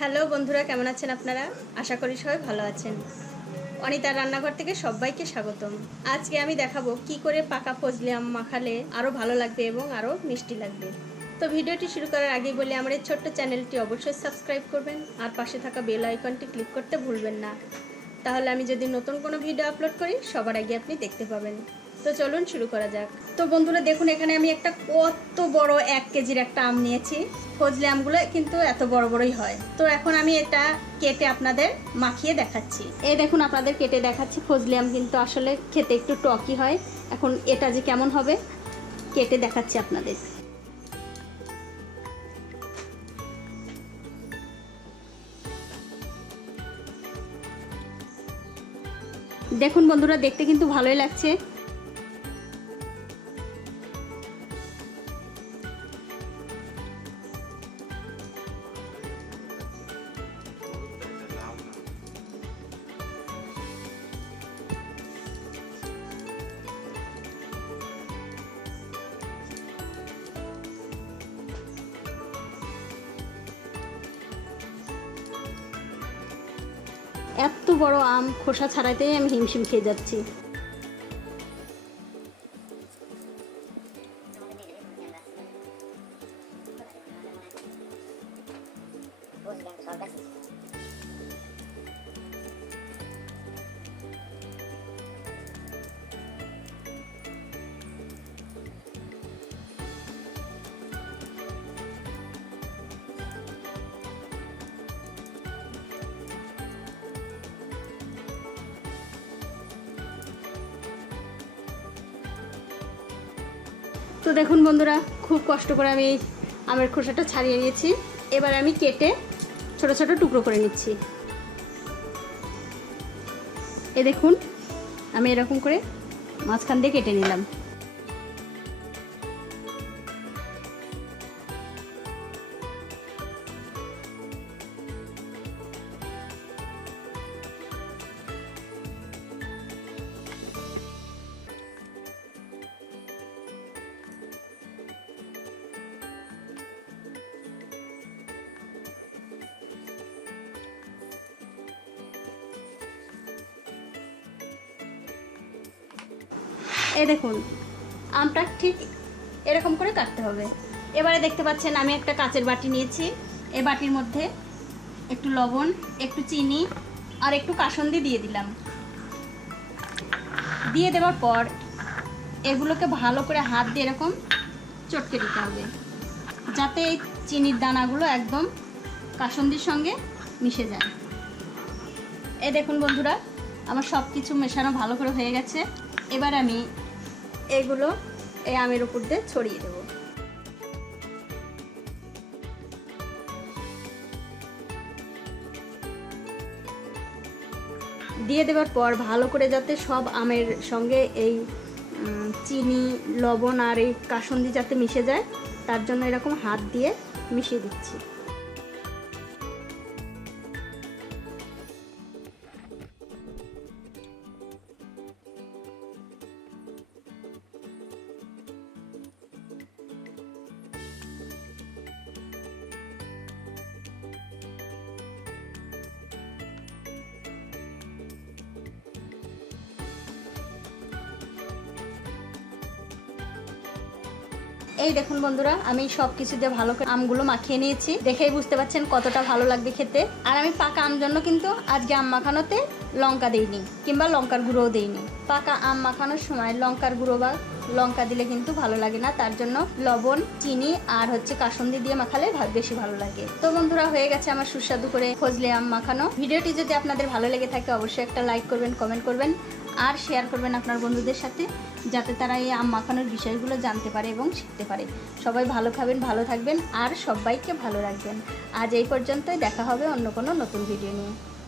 Hello বন্ধুরা, কেমন আছেন আপনারা? আশা করি সবাই ভালো আছেন। অনিতার রান্নাঘর থেকে সবাইকে স্বাগতম। আজকে আমি দেখাবো কি করে পাকা ফজলি আম মাখালে আরও ভালো লাগবে এবং আরও মিষ্টি লাগবে। তো ভিডিওটি শুরু করার আগেই বলি, আমার এই ছোট্ট চ্যানেলটি অবশ্যই সাবস্ক্রাইব করবেন আর পাশে থাকা বেল আইকনটি ক্লিক করতে ভুলবেন না। তাহলে আমি যদি নতুন কোনো ভিডিও আপলোড করি সবার আগে আপনি দেখতে পাবেন। তো চলুন শুরু করা যাক। তো বন্ধুরা দেখুন, এখানে আমি একটা কত বড় 1 কেজির একটা আম নিয়েছি। ফজলি আমগুলো কিন্তু এত বড় বড়ই হয়। তো এখন আমি এটা কেটে আপনাদের মাখিয়ে দেখাচ্ছি। এই দেখুন, আপনাদের কেটে দেখাচ্ছি। ফজলি আম কিন্তু আসলে খেতে একটু টকই হয়। এখন এটা যে কেমন হবে কেটে দেখাচ্ছি আপনাদের। দেখুন বন্ধুরা, দেখতে কিন্তু ভালোই লাগছে। এত বড় আম খোসা ছাড়াইতেই আমি হিমশিম খেয়ে যাচ্ছি। তো দেখুন বন্ধুরা, খুব কষ্ট করে আমি আমের খোসাটা ছাড়িয়ে নিয়েছি। এবার আমি কেটে ছোট ছোট টুকরো করে নিচ্ছি। এ দেখুন, আমি এরকম করে মাঝখান দিয়ে কেটে নিলাম। এই দেখুন, আমটা ঠিক এরকম করে কাটতে হবে। এবারে দেখতে পাচ্ছেন আমি একটা কাচের বাটি নিয়েছি। এই বাটির মধ্যে একটু লবণ, একটু চিনি আর একটু কাসুন্দি দিয়ে দিলাম। দিয়ে দেওয়ার পর এগুলোকে ভালো করে হাত দিয়ে এরকম চটকে দিতে হবে, যাতে এই চিনির দানাগুলো একদম কাসুন্দির সঙ্গে মিশে যায়। এই দেখুন বন্ধুরা, আমার সব কিছু মেশানো ভালো করে হয়ে গেছে। এবার আমি এগুলো এই আমের উপর দিয়ে ছড়িয়ে দেব। দিয়ে দেওয়ার পর ভালো করে যাতে সব আমের সঙ্গে এই চিনি, লবণ আর এই কাসুন্দি যাতে মিশে যায়, তার জন্য এরকম হাত দিয়ে মিশিয়ে দিচ্ছি। এই দেখুন বন্ধুরা, আমি সব কিছু দিয়ে ভালো করে আমগুলো মাখিয়ে নিয়েছি। দেখেই বুঝতে পারছেন কতটা ভালো লাগবে খেতে। আর আমি পাকা আম জন্য কিন্তু আজকে আম মাখানোতে লঙ্কা দিইনি, কিংবা লঙ্কার গুঁড়োও দিইনি। পাকা আম মাখানোর সময় লঙ্কার গুঁড়ো বা লঙ্কা দিলে কিন্তু ভালো লাগে না, তার জন্য লবণ, চিনি আর কাসুন্দি দিয়ে মাখালে বেশি ভালো লাগে। তো বন্ধুরা, হয়ে গেছে আমার সুস্বাদু করে ফজলি আম মাখানো। ভিডিওটি যদি আপনাদের ভালো লেগে থাকে অবশ্যই একটা লাইক করবেন, কমেন্ট করবেন আর শেয়ার করবেন আপনার বন্ধুদের সাথে, যাতে তারা এই আম মাখানোর বিষয়গুলো জানতে পারে এবং শিখতে পারে। সবাই ভালো খাবেন, ভালো থাকবেন আর সবাইকে ভালো রাখবেন। আজ এই পর্যন্তই, দেখা হবে অন্য কোনো নতুন ভিডিও নিয়ে।